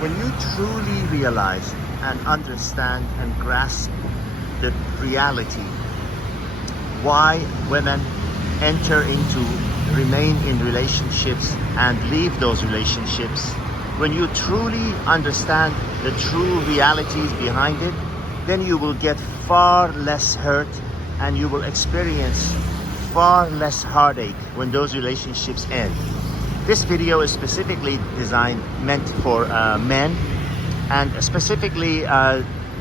When you truly realize and understand and grasp the reality why women remain in relationships and leave those relationships, when you truly understand the true realities behind it, then you will get far less hurt and you will experience far less heartache when those relationships end. This video is specifically meant for men, and specifically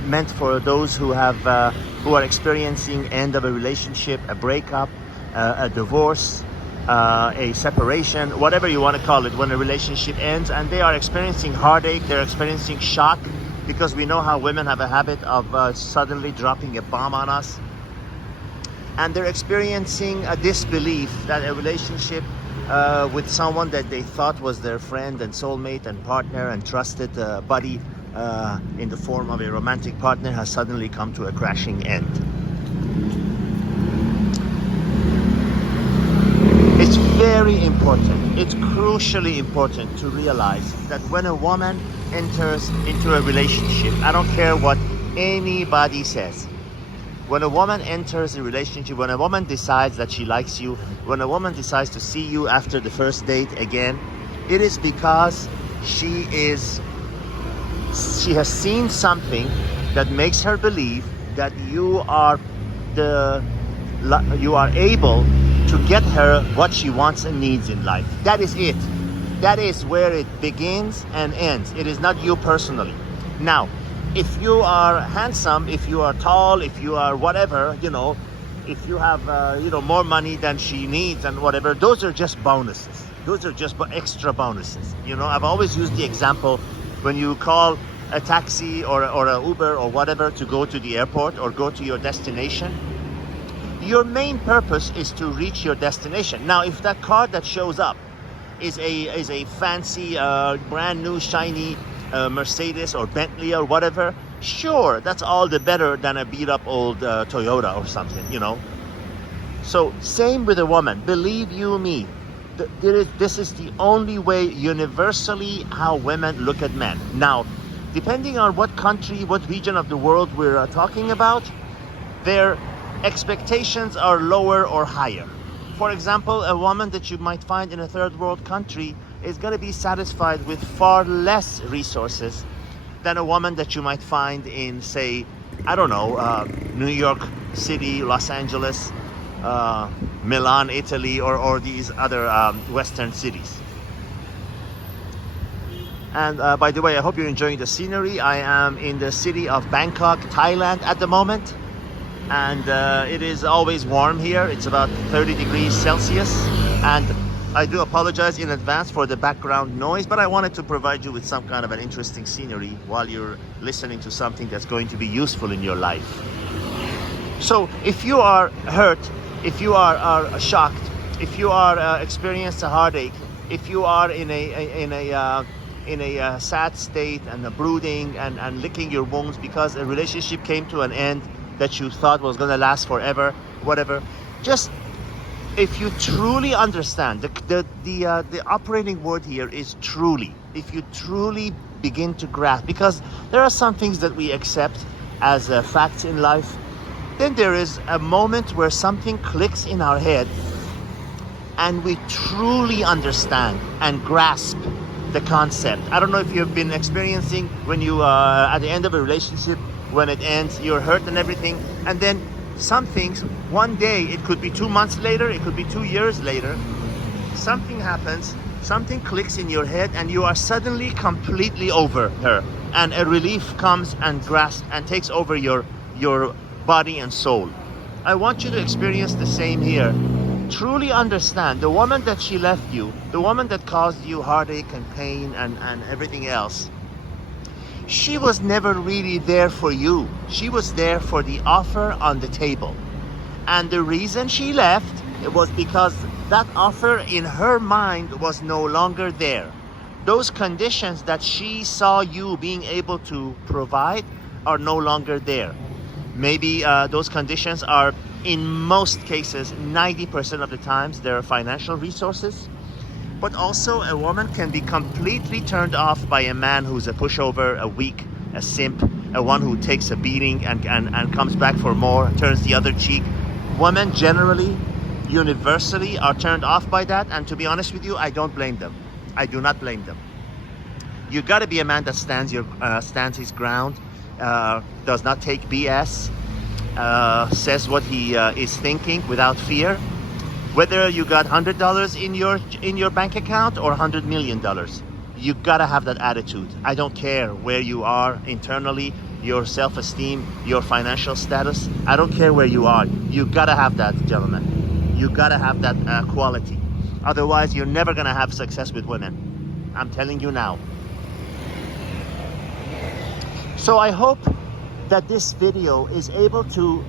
meant for those who are experiencing end of a relationship, a breakup, a divorce, a separation, whatever you want to call it, when a relationship ends and they are experiencing heartache, they're experiencing shock, because we know how women have a habit of suddenly dropping a bomb on us, and they're experiencing a disbelief that a relationship with someone that they thought was their friend and soulmate and partner and trusted buddy in the form of a romantic partner has suddenly come to a crashing end. It's very important, it's crucially important to realize that when a woman enters into a relationship, I don't care what anybody says, when a woman enters a relationship, when a woman decides that she likes you, when a woman decides to see you after the first date again, it is because she has seen something that makes her believe that you are able to get her what she wants and needs in life. That is it. That is where it begins and ends. It is not you personally. Now, if you are handsome, if you are tall, if you are whatever, if you have more money than she needs and whatever, those are just bonuses. Those are just extra bonuses. I've always used the example, when you call a taxi or a Uber or whatever to go to the airport or go to your destination, your main purpose is to reach your destination. Now, if that car that shows up is a fancy, brand new, shiny Mercedes or Bentley or whatever, sure, that's all the better than a beat up old Toyota or something, So same with a woman. Believe you me, this is the only way universally how women look at men. Now, depending on what country, what region of the world we're talking about, their expectations are lower or higher. For example, a woman that you might find in a third world country is going to be satisfied with far less resources than a woman that you might find in, say, I don't know, New York City, Los Angeles, Milan, Italy, or these other Western cities. And by the way, I hope you're enjoying the scenery. I am in the city of Bangkok, Thailand at the moment. And it is always warm here. It's about 30 degrees Celsius. And I do apologize in advance for the background noise, but I wanted to provide you with some kind of an interesting scenery while you're listening to something that's going to be useful in your life. So if you are hurt, if you are shocked, if you are experiencing a heartache, if you are in a sad state and a brooding and licking your wounds because a relationship came to an end that you thought was going to last forever, whatever, just if you truly understand, the operating word here is truly. If you truly begin to grasp, because there are some things that we accept as facts in life, then there is a moment where something clicks in our head and we truly understand and grasp the concept. I don't know if you've been experiencing when you at the end of a relationship, when it ends, you're hurt and everything, and then some things, one day, it could be 2 months later, it could be 2 years later, something happens, something clicks in your head, and you are suddenly completely over her, and a relief comes and grasps and takes over your body and soul. I want you to experience the same here. Truly understand the woman that she left you, the woman that caused you heartache and pain and everything else. She was never really there for you. She was there for the offer on the table. And the reason she left, it was because that offer in her mind was no longer there. Those conditions that she saw you being able to provide are no longer there. Maybe those conditions are, in most cases, 90% of the times, there are financial resources. But also a woman can be completely turned off by a man who's a pushover, a weak, a simp, a one who takes a beating and comes back for more, turns the other cheek. Women generally, universally, are turned off by that, and to be honest with you, I don't blame them. I do not blame them. You got to be a man that stands his ground, does not take BS, says what he is thinking without fear. Whether you got $100 in your bank account or $100 million, you gotta have that attitude. I don't care where you are internally, your self-esteem, your financial status. I don't care where you are. You gotta have that, gentlemen. You gotta have that quality. Otherwise, you're never gonna have success with women. I'm telling you now. So I hope that this video is able to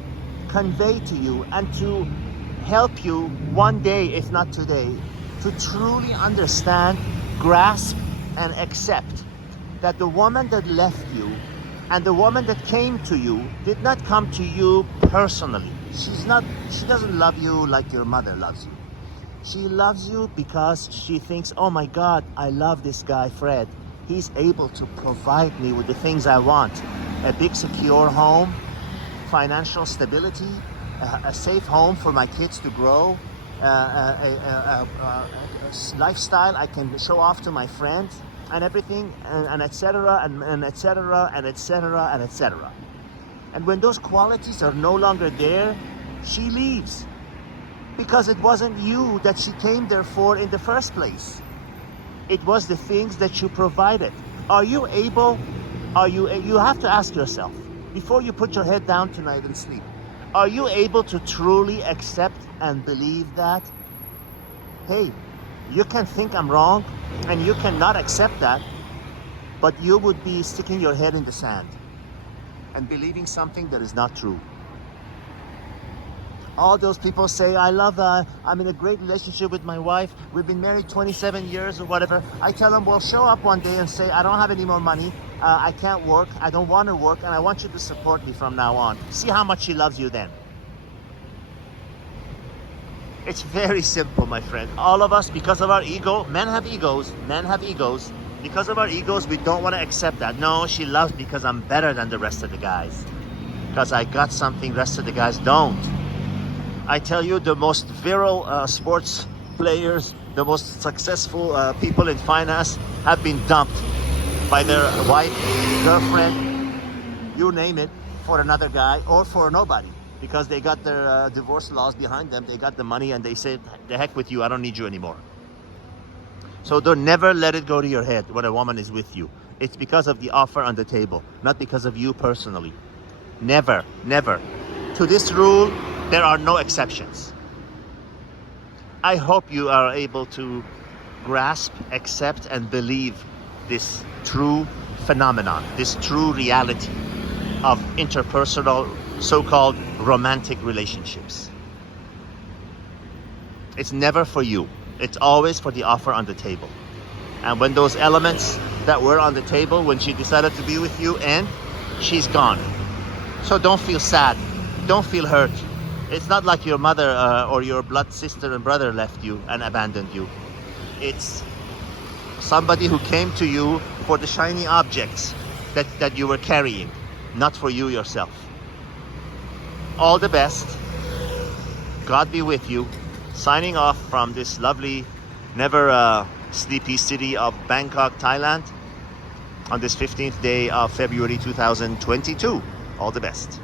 convey to you and to help you one day, if not today, to truly understand, grasp, and accept that the woman that left you and the woman that came to you did not come to you personally. She doesn't love you like your mother loves you. She loves you because she thinks, oh my God, I love this guy, Fred. He's able to provide me with the things I want. A big secure home, financial stability, a safe home for my kids to grow, a lifestyle I can show off to my friends, and everything, and etc., and etc., and etc., and etc. And when those qualities are no longer there, she leaves, because it wasn't you that she came there for in the first place. It was the things that you provided. You have to ask yourself, before you put your head down tonight and sleep, are you able to truly accept and believe that? Hey, you can think I'm wrong and you cannot accept that, but you would be sticking your head in the sand and believing something that is not true. All those people say, I'm in a great relationship with my wife. We've been married 27 years or whatever. I tell them, well, show up one day and say, I don't have any more money. I can't work. I don't want to work. And I want you to support me from now on. See how much she loves you then. It's very simple, my friend. All of us, because of our ego, men have egos. Because of our egos, we don't want to accept that. No, she loves me because I'm better than the rest of the guys. Because I got something the rest of the guys don't. I tell you, the most virile sports players, the most successful people in finance have been dumped by their wife, girlfriend, you name it, for another guy or for nobody, because they got their divorce laws behind them. They got the money and they said, the heck with you, I don't need you anymore. So don't never let it go to your head when a woman is with you. It's because of the offer on the table, not because of you personally. Never, never. To this rule, there are no exceptions. I hope you are able to grasp, accept, and believe this true phenomenon, this true reality of interpersonal, so-called romantic relationships. It's never for you. It's always for the offer on the table. And when those elements that were on the table, when she decided to be with you, and she's gone. So don't feel sad. Don't feel hurt. It's not like your mother or your blood sister and brother left you and abandoned you. It's somebody who came to you for the shiny objects that you were carrying, not for you yourself. All the best. God be with you. Signing off from this lovely, never sleepy city of Bangkok, Thailand, on this 15th day of February 2022. All the best.